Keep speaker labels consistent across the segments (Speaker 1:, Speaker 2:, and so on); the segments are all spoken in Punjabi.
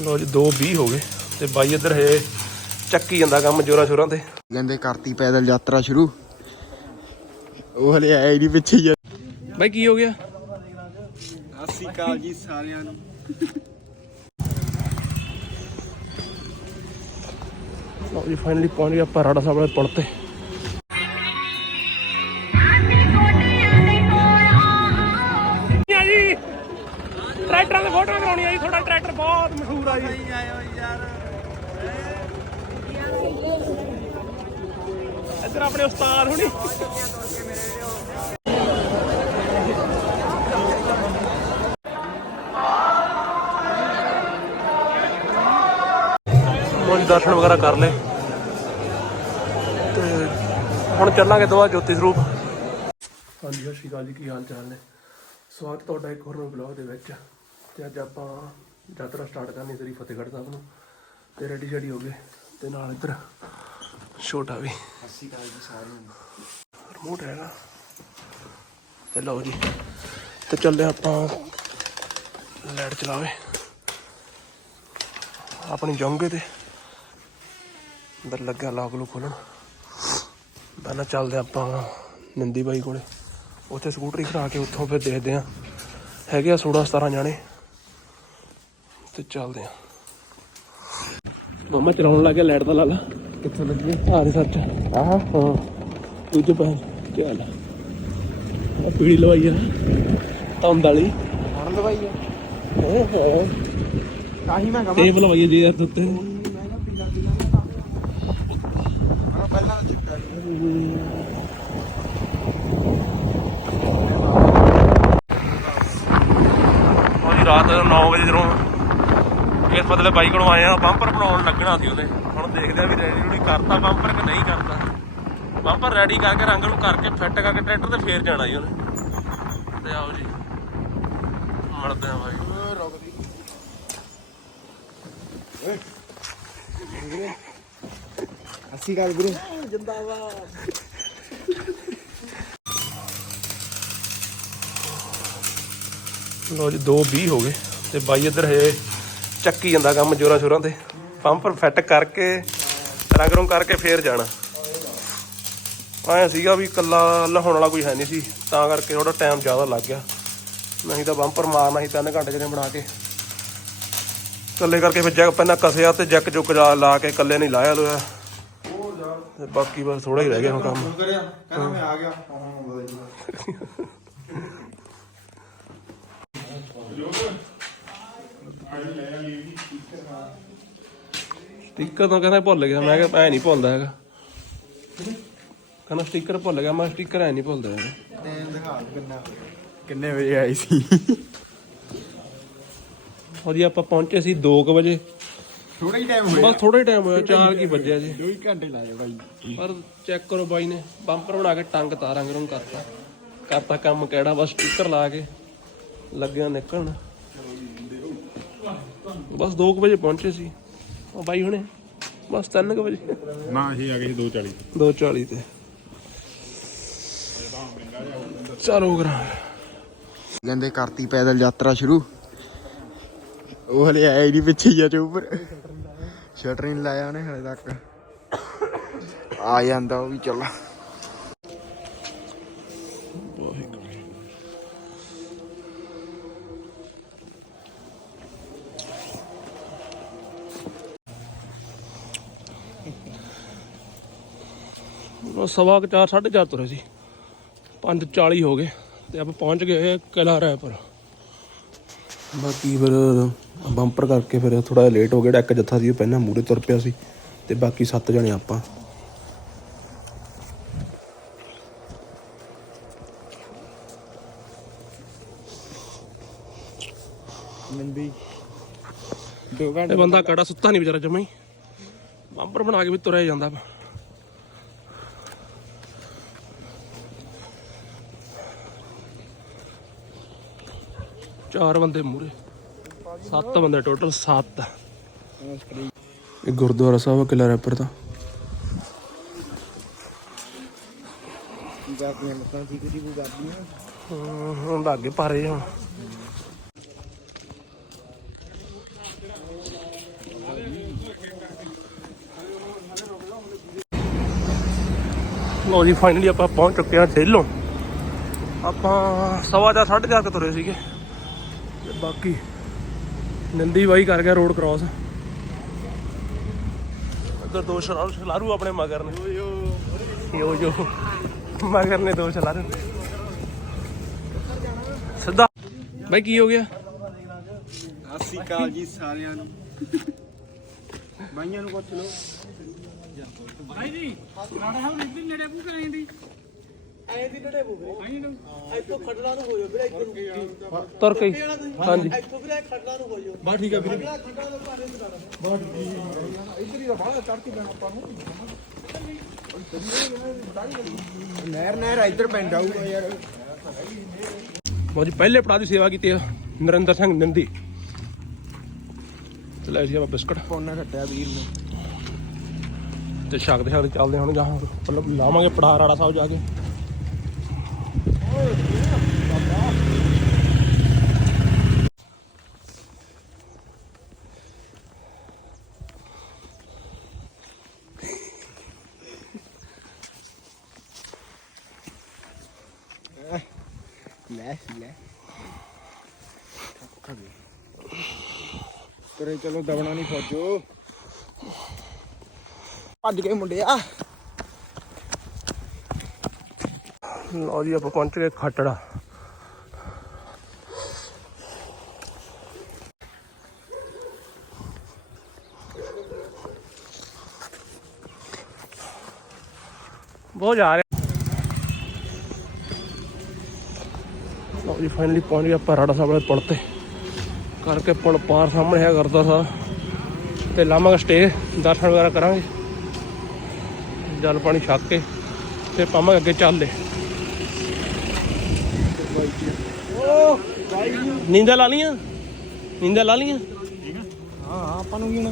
Speaker 1: ਲੋ ਜੀ 2:20 ਹੋ ਗਏ ਤੇ ਬਾਈ ਇੱਧਰ ਹੈ ਚੱਕੀ ਜਾਂਦਾ ਕੰਮ ਜੋਰਾਂ ਸ਼ੋਰਾਂ ਤੇ।
Speaker 2: ਕਹਿੰਦੇ ਕਰਤੀ ਪੈਦਲ ਯਾਤਰਾ ਸ਼ੁਰੂ। ਉਹ ਹਲੇ ਆਇਆ ਹੀ ਨਹੀਂ ਪਿੱਛੇ ਆ।
Speaker 1: ਬਾਈ ਕੀ ਹੋ ਗਿਆ?
Speaker 2: ਸਤਿ ਅਕਾਲ ਜੀ ਸਾਰਿਆਂ ਨੂੰ।
Speaker 1: ਲਓ ਜੀ ਫਾਈਨਲੀ ਪਹੁੰਚ ਗਏ ਆਪਾਂ ਰਾੜਾ ਸਾਹਿਬ ਵਾਲੇ ਪੁਲ ਤੇ। ਜੀ ਟਰੈਕਟਰਾਂ ਦੇ ਫੋਟੋਆਂ ਕਰਾਉਣੀਆਂ ਜੀ ਬਹੁਤ ਮਸ਼ਹੂਰ ਆ ਜੀ। ਇੱਧਰ ਆਪਣੇ ਉਸਤਾਦ ਹੁਣੀ। ਮੋਜ ਦਰਸ਼ਨ ਵਗੈਰਾ ਕਰ ਲਏ। ਤੇ ਹੁਣ ਚੱਲਾਂਗੇ ਦੁਆ ਜੋਤੀ ਸਰੂਪ। ਹਾਂਜੀ ਸਤਿ ਸ਼੍ਰੀ ਅਕਾਲ ਜੀ ਕੀ ਹਾਲ ਚਾਲ ਨੇ? ਸਵਾਗਤ ਤੁਹਾਡਾ ਇੱਕ ਹੋਰ ਬਲੌਗ ਦੇ ਵਿੱਚ। ਤੇ ਅੱਜ ਆਪਾਂ ਯਾਤਰਾ ਸਟਾਰਟ ਕਰਨੀ ਤੇਰੀ ਫਤਿਹਗੜ੍ਹ ਸਾਹਿਬ ਨੂੰ। ਤੇ ਰੈਡੀ ਸ਼ੈਡੀ ਹੋ ਗਏ। ਤੇ ਨਾਲ ਇੱਧਰ ਛੋਟਾ ਵੀ।
Speaker 2: ਸ਼੍ਰੀ ਅਕਾਲ ਜੀ ਸਾਰਿਆਂ ਨੂੰ।
Speaker 1: ਰਿਮੋਟ ਹੈਗਾ ਤੇ ਲਓ ਜੀ। ਤੇ ਚੱਲਦੇ ਆਪਾਂ ਲਾਈਟ ਚਲਾਵੇ। ਆਪਣੀ ਜੰਗੇ ਤੇ। ਅੰਦਰ ਲੱਗਾ ਲਾਗ ਲੂ ਖੋਲਣ। ਪਹਿਲਾਂ ਚੱਲਦੇ ਆਪਾਂ ਨੰਦੀ ਬਾਈ ਕੋਲੇ। ਉੱਥੇ ਸਕੂਟਰੀ ਖੜਾ ਕੇ ਉੱਥੋਂ ਫਿਰ ਦੇਖਦੇ ਆ ਹੈਗੇ ਆ 16 17 ਜਾਣੇ। ਤੇ ਚੱਲਦੇ ਆ। ਮਮਾ ਚਲਾਉਣ ਲੱਗੇ ਲਾਈਟ ਦਾ ਲਾ ਲਾ।
Speaker 2: ਕਿੱਥੋਂ ਲੱਗੀ?
Speaker 1: ਆ ਦੇ ਸੱਚ।
Speaker 2: ਆਹ।
Speaker 1: ਹਾਂ। ਦੂਜੇ ਪਾਸੇ। ਕੀ ਹਾਲ ਆ? ਆ ਪੀੜੀ ਲਵਾਈ ਆ ਤੰਦ ਵਾਲੀ
Speaker 2: ਹੁਣ ਦਵਾਈ ਆ।
Speaker 1: ਓਹੋ
Speaker 2: ਕਾਹੀ ਮੈਂ ਕਹਾਂ।
Speaker 1: ਟੇਪ ਲਵਾਈ ਜੀ ਯਾਰ ਉੱਤੇ
Speaker 2: ਪਹਿਲਾਂ
Speaker 1: ਰਾਤ 9 ਵਜੇ ਜਦੋਂ ਇਸ ਬਦਲੇ ਬਾਈ ਕੋਲੋਂ ਆਏ ਆ ਬੰਪਰ ਬਣਾਉਣ ਲੱਗਣਾ ਸੀ ਉਹਨੇ। ਹੁਣ ਦੇਖਦੇ ਆ ਵੀ ਰੈਡੀ ਰੂਡੀ ਕਰਤਾ ਬੰਪਰ ਕਿ ਨਹੀਂ ਕਰਤਾ। ਬੰਪਰ ਰੈਡੀ ਕਰਕੇ ਰੰਗ ਨੂੰ ਕਰਕੇ ਫਿੱਟ ਕਰਕੇ ਟਰੈਕਟਰ ਤੇ ਫੇਰ ਜਾਣਾ ਜੀ ਉਹਨੇ। ਤੇ ਆਓ ਜੀ। ਮਿਲਦੇ ਆ ਬਾਈ
Speaker 2: ਅੱਸੀ ਗੱਲ ਵੀਰੇ।
Speaker 1: ਲੋ ਜੀ 2:20 ਹੋ ਗਏ ਤੇ ਬਾਈ ਇੱਧਰ ਹੈ। ਚੱਕੀ ਜਾਂਦਾ ਕੰਮ ਜੋਰਾਂ ਸ਼ੋਰਾਂ ਤੇ। ਪੰਪਰ ਫਿੱਟ ਕਰਕੇ, ਰੰਗ ਰੰਗ ਕਰਕੇ ਫੇਰ ਜਾਣਾ। ਆਇਆ ਸੀਗਾ ਵੀ ਕੱਲਾ ਲਹਾਉਣ ਵਾਲਾ ਕੋਈ ਹੈ ਨਹੀਂ ਸੀ, ਤਾਂ ਕਰਕੇ ਥੋੜਾ ਟਾਈਮ ਜ਼ਿਆਦਾ ਲੱਗ ਗਿਆ। ਨਹੀਂ ਤਾਂ ਬੰਪਰ ਮਾਰਨਾ ਸੀ 3 ਘੰਟੇ ਜਿਹਨੇ ਬਣਾ ਕੇ। ਕੱਲੇ ਕਰਕੇ ਫਿਰ ਜੈਕ ਪਹਿਲਾਂ ਕਸਿਆ ਤੇ ਜੈਕ ਜੁਕ ਜਾ ਲਾ ਕੇ ਕੱਲੇ ਨਹੀਂ ਲਾਇਆ ਲੋਇਆ ਤੇ ਬਾਕੀ ਬਸ ਥੋੜਾ ਹੀ ਰਹਿ ਗਿਆ ਹੁਣ ਕੰਮ।
Speaker 2: ਕਹਿੰਦਾ ਮੈਂ ਆ ਗਿਆ ਹੁਣ ਬਦਲ
Speaker 1: ਸਟicker ਤਾਂ ਕਹਿੰਦਾ ਭੁੱਲ ਗਿਆ ਮੈਂ ਕਿਹਾ ਐ ਨਹੀਂ ਭੁੱਲਦਾ ਹੈਗਾ। ਕਹਿੰਦਾ ਸਟicker ਭੁੱਲ ਗਿਆ ਮੈਂ ਸਟicker ਐ ਨਹੀਂ ਭੁੱਲਦਾ ਹੈਗਾ।
Speaker 2: ਟਾਈਮ ਦਿਖਾ ਕਿੰਨਾ ਕਿੰਨੇ ਵਜੇ ਆਈ ਸੀ?
Speaker 1: ਉਹਦੀ ਆਪਾਂ ਪਹੁੰਚੇ ਸੀ 2:00 ਵਜੇ।
Speaker 2: ਥੋੜਾ ਹੀ ਟਾਈਮ ਹੋਇਆ।
Speaker 1: ਬਸ ਥੋੜਾ ਹੀ ਟਾਈਮ ਹੋਇਆ 4 ਕੀ ਵੱਜਿਆ ਜੀ।
Speaker 2: ਦੋ ਹੀ ਘੰਟੇ ਲਾਏ ਬਾਈ।
Speaker 1: ਪਰ ਚੈੱਕ ਕਰੋ ਬਾਈ ਨੇ ਬੰਪਰ ਬਣਾ ਕੇ ਟੰਗ ਤਾ ਰੰਗ ਰੰਗ ਕਰਤਾ। ਕਰਤਾ ਕੰਮ ਕਿਹੜਾ ਬਸ ਸਟicker ਲਾ ਕੇ ਲੱਗਿਆ ਨਿਕਲਣ। ਬਸ 2:00 ਵਜੇ ਪਹੁੰਚੇ ਸੀ। ਉਹ ਬਾਈ ਹੁਣੇ ਬਸ 3:00 ਵਜੇ।
Speaker 3: ਨਾ ਅਸੀਂ ਆ ਗਏ ਸੀ 240
Speaker 1: 240 ਤੇ। ਚਲੋ ਕਰਾਂ
Speaker 2: ਕਹਿੰਦੇ ਕਰਤੀ ਪੈਦਲ ਯਾਤਰਾ ਸ਼ੁਰੂ। ਉਹ ਹਲੇ ਆਇਆ ਹੀ ਨਹੀਂ ਪਿੱਛੇ ਹੀ ਆ ਚੋਪਰ ਸ਼ਟਰ ਨਹੀਂ ਲਾਇਆ ਉਹਨੇ ਹਲੇ ਤੱਕ। ਆ ਜਾਂਦਾ ਉਹ ਵੀ ਚੱਲ।
Speaker 1: ਸਵਾ ਕੁ ਚਾਰ ਸਾਢੇ ਚਾਰ ਤੁਰੇ ਸੀ। 5:40 ਹੋ ਗਏ ਤੇ ਆਪਾਂ ਪਹੁੰਚ ਗਏ ਕਿਲਾ ਰਾਏਪੁਰ। ਬਾਕੀ ਫਿਰ ਬੰਪਰ ਕਰਕੇ ਫਿਰ ਥੋੜਾ ਜਿਹਾ ਲੇਟ ਹੋ ਗਿਆ ਜਿਹੜਾ ਇੱਕ ਜੱਥਾ ਸੀ ਉਹ ਪਹਿਲਾਂ ਮੂਰੇ ਤੁਰ ਪਿਆ ਸੀ ਤੇ ਬਾਕੀ ਸੱਤ ਜਣੇ ਆਪਾਂ।
Speaker 2: ਨੰਦੀ ਦੋ ਘੰਟੇ
Speaker 1: ਇਹ ਬੰਦਾ ਕੜਾ ਸੁੱਤਾ ਨਹੀਂ ਵਿਚਾਰਾ ਜਮਾ ਹੀ। ਬੰਪਰ ਬਣਾ ਕੇ ਵੀ ਤੁਰਿਆ ਜਾਂਦਾ ਚਾਰ ਬੰਦੇ ਮੂਰੇ। ਸੱਤ ਬੰਦੇ ਟੋਟਲ ਸੱਤ। ਇਹ ਗੁਰਦੁਆਰਾ ਸਾਹਿਬ ਕਿਲਾ ਰੈਪਰ ਦਾ।
Speaker 2: ਜੀ
Speaker 1: ਫਾਈਨਲੀ ਆਪਾਂ ਪਹੁੰਚ ਚੁੱਕੇ ਹਾਂ ਢੇਲੋਂ ਆਪਾਂ ਸਵਾ ਦਾ 4:30 ਤੱਕ ਤੁਰੇ ਸੀਗੇ। ਤੇ ਬਾਕੀ ਨੰਦੀ ਬਾਈ ਕਰ ਗਿਆ ਰੋਡ ਕ੍ਰਾਸ ਇੱਧਰ ਦੋ ਸ਼ਰਾਰੂ ਸ਼ਲਾਰੂ ਆਪਣੇ ਮਗਰ ਨੇ। ਯੋ ਯੋ ਮਗਰ ਨੇ ਦੋ ਸ਼ਲਾਰੂ। ਸਿੱਧਾ। ਬਾਈ ਕੀ ਹੋ ਗਿਆ?
Speaker 2: ਸਤਿ ਅਕਾਲ ਜੀ ਸਾਰਿਆਂ ਨੂੰ। ਬਾਈਆਂ ਨੂੰ ਪੁੱਛ ਲਓ।
Speaker 3: ਭਾਈ ਜੀ ਰਾੜਾ ਨਿਕਲੀ ਨੇੜੇ ਪੂ ਕਰਾਂ ਦੀ ਐ ਦੀ ਨੇੜੇ ਪੂ ਆਈ ਨੂੰ ਇੱਥੋਂ ਖੱਡਲਾ ਨੂੰ ਹੋ ਜਾ ਵੀਰੇ ਇੱਧਰ
Speaker 1: ਤੁਰ ਕੇ ਹੀ। ਹਾਂਜੀ।
Speaker 3: ਇੱਥੋਂ ਵੀਰੇ ਖੱਡਲਾ ਨੂੰ ਹੋ ਜਾ
Speaker 2: ਬਾ ਠੀਕ ਆ ਵੀਰੇ।
Speaker 3: ਖੱਡਲਾ ਨੂੰ ਪਾਣੇ ਨੂੰ ਜਾਣਾ
Speaker 2: ਇੱਧਰ ਹੀ ਰਫਾ ਚੜ ਕੇ ਜਾਣਾ ਆਪਾਂ ਨੂੰ। ਨਹਿਰ ਨਹਿਰ ਇੱਧਰ ਪੈਂਦਾ ਆਊਗਾ ਯਾਰ।
Speaker 1: ਲਓ ਜੀ ਪਹਿਲੇ ਪੜਾਅ ਦੀ ਸੇਵਾ ਕੀਤੀ ਨਰਿੰਦਰ ਸਿੰਘ ਨੰਦੀ। ਲੈ ਜੀ ਆਪਾਂ ਬਿਸਕਟ।
Speaker 2: ਪੌਣਾ ਘਟਿਆ ਵੀਰ ਨੇ।
Speaker 1: ਤੇ ਛਕਦੇ ਛਕਦੇ ਚੱਲਦੇ ਹੁਣ ਜਾਂ ਮਤਲਬ ਲਾਵਾਂਗੇ ਪੜਾ ਰਾੜਾ ਸਾਹਿਬ ਜਾ ਕੇ।
Speaker 2: ਲੈ ਲੈ ਤੇਰੇ ਚਲੋ ਦਬਣਾ ਨਹੀਂ ਫੌਜੋ। ਭੱਜ ਗਏ ਮੁੰਡਿਆ
Speaker 1: ਲਓ ਜੀ, ਆਪਾਂ ਪਹੁੰਚ ਗਏ ਖੱਟੜਾ। ਬਹੁਤ ਜਾ ਜੀ ਫਾਈਨਲੀ ਪਹੁੰਚ ਗਏ ਆਪਾਂ ਰਾੜਾ ਸਾਹਿਬ ਵਾਲੇ ਪੁਲ ਤੇ। ਕਰਕੇ ਪੁਲ ਪਾਰ ਸਾਹਮਣੇ ਹੈ ਕਰਦਾ ਸਾਹਿਬ। ਤੇ ਲਾਵਾਂਗੇ ਸਟੇ ਦਰਸ਼ਨ ਵਗੈਰਾ ਕਰਾਂਗੇ। ਜਲ ਪਾਣੀ ਛੱਕ ਕੇ ਤੇ ਪਾਵਾਂਗੇ ਅੱਗੇ ਚੱਲਦੇ। ਨੀਂਦਾਂ ਲਾ ਲੀਆਂ ਨੀਂਦਾਂ ਲਾ ਲੀਆਂ
Speaker 2: ਹਾਂ ਹਾਂ ਆਪਾਂ ਨੂੰ ਕੀ ਨਾ।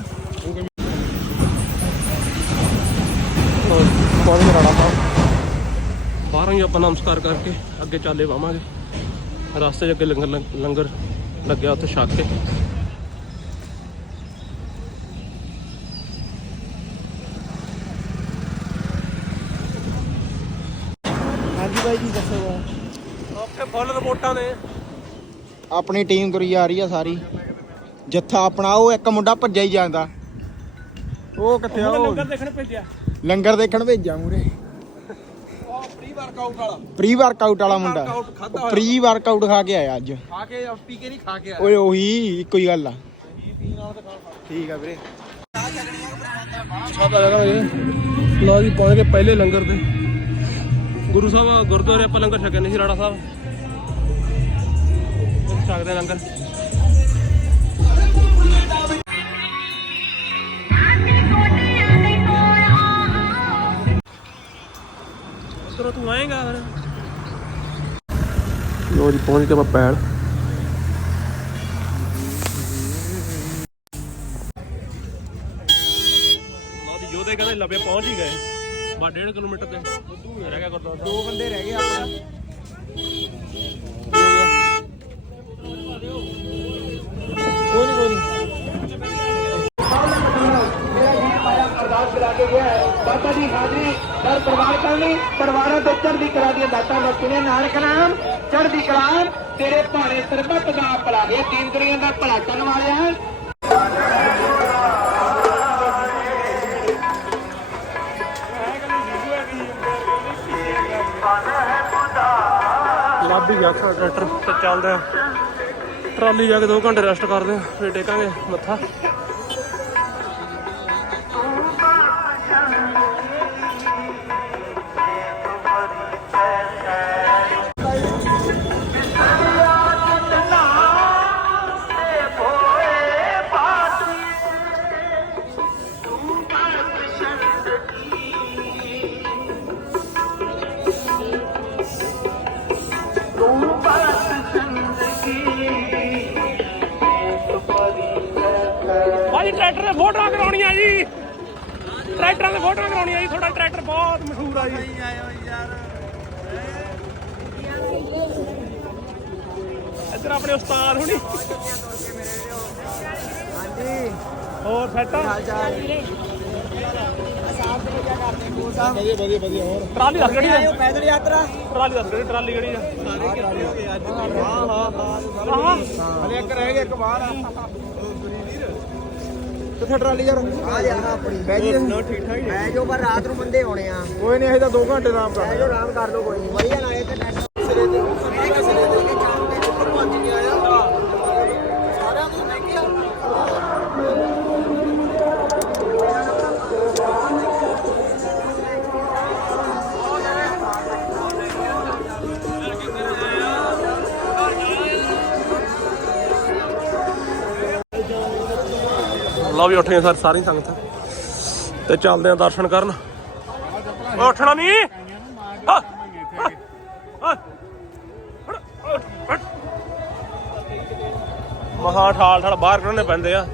Speaker 1: ਪਹੁੰਚ ਗਏ ਸਾਹਿਬ। ਬਾਹਰੋਂ ਹੀ ਆਪਾਂ ਨਮਸਕਾਰ ਕਰਕੇ ਅੱਗੇ ਚੱਲੇ ਪਾਵਾਂਗੇ। ਰਸਤੇ 'ਚ ਅੱਗੇ ਲੰਗਰ ਲੰਗ- ਲੰਗਰ ਲੱਗਿਆ ਉੱਥੇ ਛੱਕ ਕੇ।
Speaker 2: ਹਾਂਜੀ ਬਾਈ ਜੀ ਦੱਸੋ
Speaker 1: ਓਕੇ ਫੁੱਲ ਰਿਪੋਰਟਾਂ ਨੇ।
Speaker 2: ਆਪਣੀ ਟੀਮ ਤੁਰੀ ਜਾ ਰਹੀ ਆ ਸਾਰੀ। ਜੱਥਾ ਆਪਣਾ ਉਹ ਇੱਕ ਮੁੰਡਾ ਭੱਜਿਆ ਹੀ ਜਾਂਦਾ। ਉਹ ਕਿੱਥੇ ਆ ਉਹ
Speaker 1: ਲੰਗਰ ਦੇਖਣ ਭੇਜਿਆ।
Speaker 2: ਲੰਗਰ ਦੇਖਣ ਭੇਜਿਆ ਮੂਰੇ
Speaker 3: ਵਰਕਆਊਟ ਵਾਲਾ।
Speaker 2: ਪ੍ਰੀ ਵਰਕਆਊਟ ਵਾਲਾ ਮੁੰਡਾ।
Speaker 3: ਹੋਇਆ।
Speaker 2: ਪ੍ਰੀ ਵਰਕਆਊਟ ਖਾ ਕੇ ਆਇਆ ਅੱਜ।
Speaker 3: ਖਾ ਕੇ ਪੀ ਕੇ ਨਹੀਂ ਖਾ ਕੇ
Speaker 2: ਓਏ ਉਹੀ ਇੱਕੋ ਹੀ ਗੱਲ ਆ। ਠੀਕ ਆ ਵੀਰੇ।
Speaker 1: ਪਤਾ ਲਓ ਜੀ ਪਹੁੰਚ ਗਏ ਪਹਿਲੇ ਲੰਗਰ ਤੇ। ਗੁਰੂ ਸਾਹਿਬ ਗੁਰਦੁਆਰੇ ਆਪਾਂ ਲੰਗਰ ਛਕਿਆ ਨਹੀਂ ਸੀ ਰਾੜਾ ਸਾਹਿਬ। ਛਕਦੇ ਲੰਗਰ। ਉਧਰੋਂ ਤੂੰ ਆਏਗਾ ਫਿਰ। ਲੋ ਜੀ ਪਹੁੰਚ ਗਏ ਆਪਾਂ ਪੈਲ। ਯੋਧੇ ਕਹਿੰਦੇ ਲੱਭੇ ਪਹੁੰਚ ਹੀ ਗਏ। ਬਾ 1.5 ਕਿਲੋਮੀਟਰ ਤੇ। ਰਹਿ ਗਿਆ ਗੁਰਦੁਆਰਾ।
Speaker 2: ਦੋ ਬੰਦੇ ਰਹਿ ਗਏ ਆਪਣੇ
Speaker 4: ਪਰਿਵਾਰ ਕਰਨੀ ਪਰਿਵਾਰਾਂ ਤੇ ਚੜ੍ਹਦੀ ਕਲਾ ਦੀਆਂ ਦਾਤਾਂ ਵਰਤੀਆਂ ਨਾਨਕ ਨਾਮ, ਚੜ੍ਹਦੀ ਕਲਾ, ਤੇਰੇ ਭਾਣੇ ਸਰਬੱਤ ਦਾ ਭਲਾ। ਇਹ ਦੀਨ ਦੁਨੀਆ ਦਾ ਭਲਾ ਕਰਨ ਵਾਲਿਆ
Speaker 1: ਲੱਭ ਹੀ ਗਿਆ ਟਰੈਕਟਰ। ਚੱਲਦੇ ਆ। ਟਰਾਲੀ ਜਾ ਕੇ 2 ਘੰਟੇ ਰੈਸਟ ਕਰਦੇ ਆ ਫਿਰ ਟੇਕਾਂਗੇ ਮੱਥਾ। ਟਰੈਕਟਰਾਂ ਦੇ ਫੋਟੋਆਂ ਕਰਾਉਣੀਆਂ ਜੀ ਤੁਹਾਡਾ ਟਰੈਕਟਰ ਬਹੁਤ ਮਸ਼ਹੂਰ ਆ ਜੀ। ਇੱਧਰ ਆਪਣੇ ਉਸਤਾਦ ਹੁਣੀ।
Speaker 2: ਹਾਂਜੀ।
Speaker 1: ਹੋਰ ਸੈਟ ਆ?
Speaker 2: ਹਾਲ ਚਾਲ?
Speaker 3: ਟਰਾਲੀ ਦੱਸ ਕਿਹੜੀ ਹੈ ਪੈਦਲ ਯਾਤਰਾ? ਟਰਾਲੀ ਦੱਸ ਕਿਹੜੀ ਟਰਾਲੀ ਕਿਹੜੀ ਹੈ ਹਾਂ। ਹਾਂ। ਹਾਂ।
Speaker 2: ਹਲੇ ਇੱਕ ਰਹਿ ਗਿਆ ਇੱਕ ਬਾਹਰ ਆ। ਕਿੱਥੇ ਟਰਾਲੀ ਯਾਰ?
Speaker 5: ਆ ਜਾ ਆਪਣੀ। ਬਹਿ ਜੀ। ਠੀਕ ਠਾਕ ਬਹਿ ਜੋ ਪਰ ਰਾਤ ਨੂੰ ਬੰਦੇ ਆਉਣੇ ਆ।
Speaker 2: ਕੋਈ ਨਹੀਂ ਇਹ ਤਾਂ 2 ਘੰਟੇ ਆਰਾਮ
Speaker 5: ਬਹਿ ਜੋ ਆਰਾਮ ਕਰ ਲਓ ਕੋਈ ਨਹੀਂ ਵਧੀਆ ਲਾਏ ਤੇ ਸਿਰੇ ਤੇ
Speaker 1: ਲਓ ਵੀ ਉੱਠੇ ਸਰ ਸਾਰੀ ਸੰਗਤ। ਤੇ ਚੱਲਦੇ ਆ ਦਰਸ਼ਨ ਕਰਨ। ਓਏ ਉੱਠਣਾ ਨਹੀਂ ਮਹਾ। ਠਾਲ ਠਾਲ ਬਾਹਰ ਕੱਢਣੇ ਪੈਂਦੇ ਆ।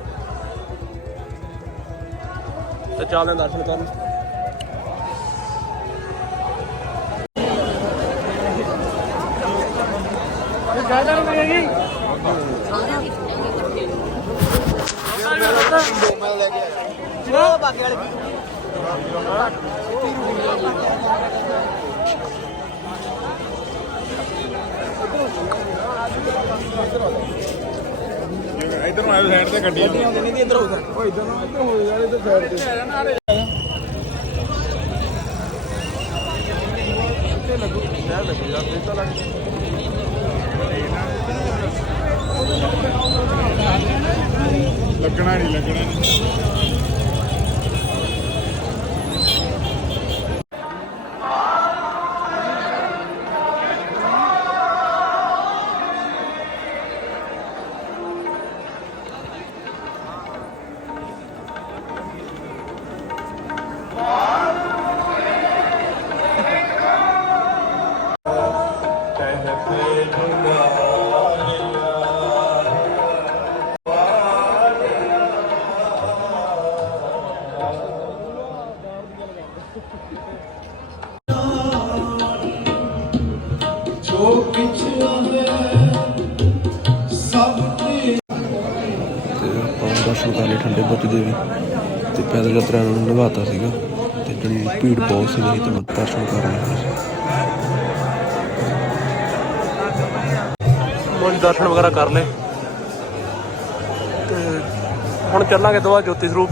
Speaker 1: ਤੇ ਚੱਲਦੇ ਆ ਦਰਸ਼ਨ ਕਰਨ।
Speaker 2: ਇਧਰ ਆਇਓ ਸਾਈਡ ਤੇ ਗੱਡੀਆਂ ਗੱਡੀਆਂ ਨਹੀਂ ਇਧਰ ਹੋ ਓ ਇਧਰ ਨੂੰ ਇੱਧਰ ਹੋ ਯਾਰ ਇਧਰ ਸਾਈਡ ਤੇ ਲੱਗਣਾ ਨਹੀਂ ਲੱਗਣਾ। ਨਹੀਂ
Speaker 1: ਤੇ ਆਪਾਂ ਦਰਸ਼ਨ ਕਰ ਲਏ ਠੰਡੇ ਬੁੱਤ ਦੇ ਵੀ ਤੇ ਪੈਦਲ ਯਾਤਰਾ ਨੂੰ ਨਿਭਾਤਾ ਸੀਗਾ ਤੇ ਜਣੀ ਭੀੜ ਬਹੁਤ ਸੀ ਨਹੀਂ ਤੇ ਦਰਸ਼ਨ ਕਰ ਲਏ ਮੋਜ ਦਰਸ਼ਨ ਵਗੈਰਾ ਕਰ ਲਏ। ਤੇ ਹੁਣ ਚੱਲਾਂਗੇ ਦੁਆ ਜੋਤੀ ਸਰੂਪ।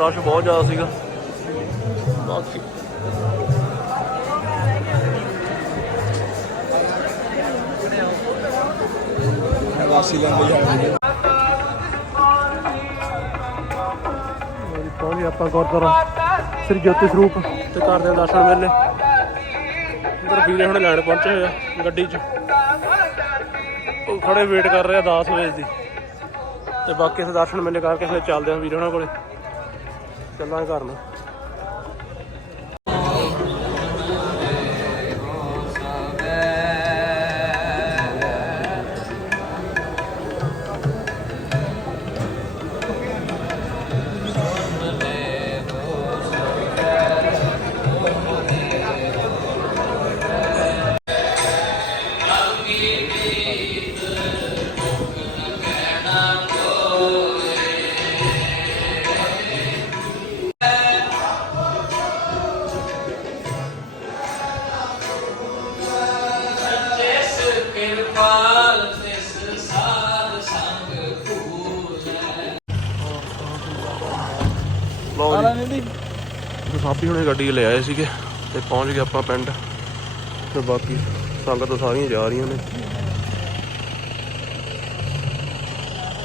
Speaker 1: ਰਸ਼ ਬਹੁਤ ਜ਼ਿਆਦਾ ਸੀਗਾ। ਬਾਕੀ
Speaker 2: ਵਾਸੀ ਲੈਂਦੇ ਜਾ
Speaker 1: ਪਹੁੰਚ ਆਪਾਂ ਗੁਰਦੁਆਰਾ ਸ੍ਰੀ ਜੋਤੀ ਸਰੂਪ। ਤੇ ਕਰਦੇ ਹਾਂ ਦਰਸ਼ਨ ਮੇਲੇ ਇਧਰ ਵੀਰੇ ਹੁਣ ਲੈਣ ਪਹੁੰਚੇ ਹੋਏ ਆ ਗੱਡੀ 'ਚ। ਉਹ ਖੜੇ ਵੇਟ ਕਰ ਰਹੇ ਆ 10 ਵਜੇ ਦੀ। ਤੇ ਬਾਕੀ ਅਸੀਂ ਦਰਸ਼ਨ ਮੇਲੇ ਕਰਕੇ ਫਿਰ ਚੱਲਦੇ ਹਾਂ ਵੀਰੇ ਉਹਨਾਂ ਕੋਲੇ। ਚੱਲਾਂਗੇ ਘਰ ਨੂੰ। ਗੱਡੀ ਲੈ ਆਏ ਸੀਗੇ ਤੇ ਪਹੁੰਚ ਗਏ ਆਪਾਂ ਪਿੰਡ। ਤੇ ਬਾਕੀ ਸੰਗਤ ਤਾਂ ਸਾਰੀਆਂ ਜਾ ਰਹੀਆਂ ਨੇ।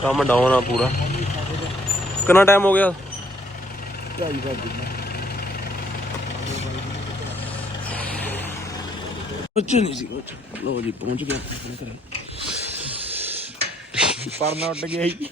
Speaker 1: ਕੰਮ ਡਾਊਨ ਆ ਪੂਰਾ। ਕਿੰਨਾ ਟਾਈਮ ਹੋ ਗਿਆ? ਨਹੀਂ ਸੀ ਜੀ ਪਹੁੰਚ ਗਏ ਆਪਣੇ ਘਰੇ
Speaker 2: ਪਰਨਾ ਉੱਡ ਗਿਆ ਜੀ।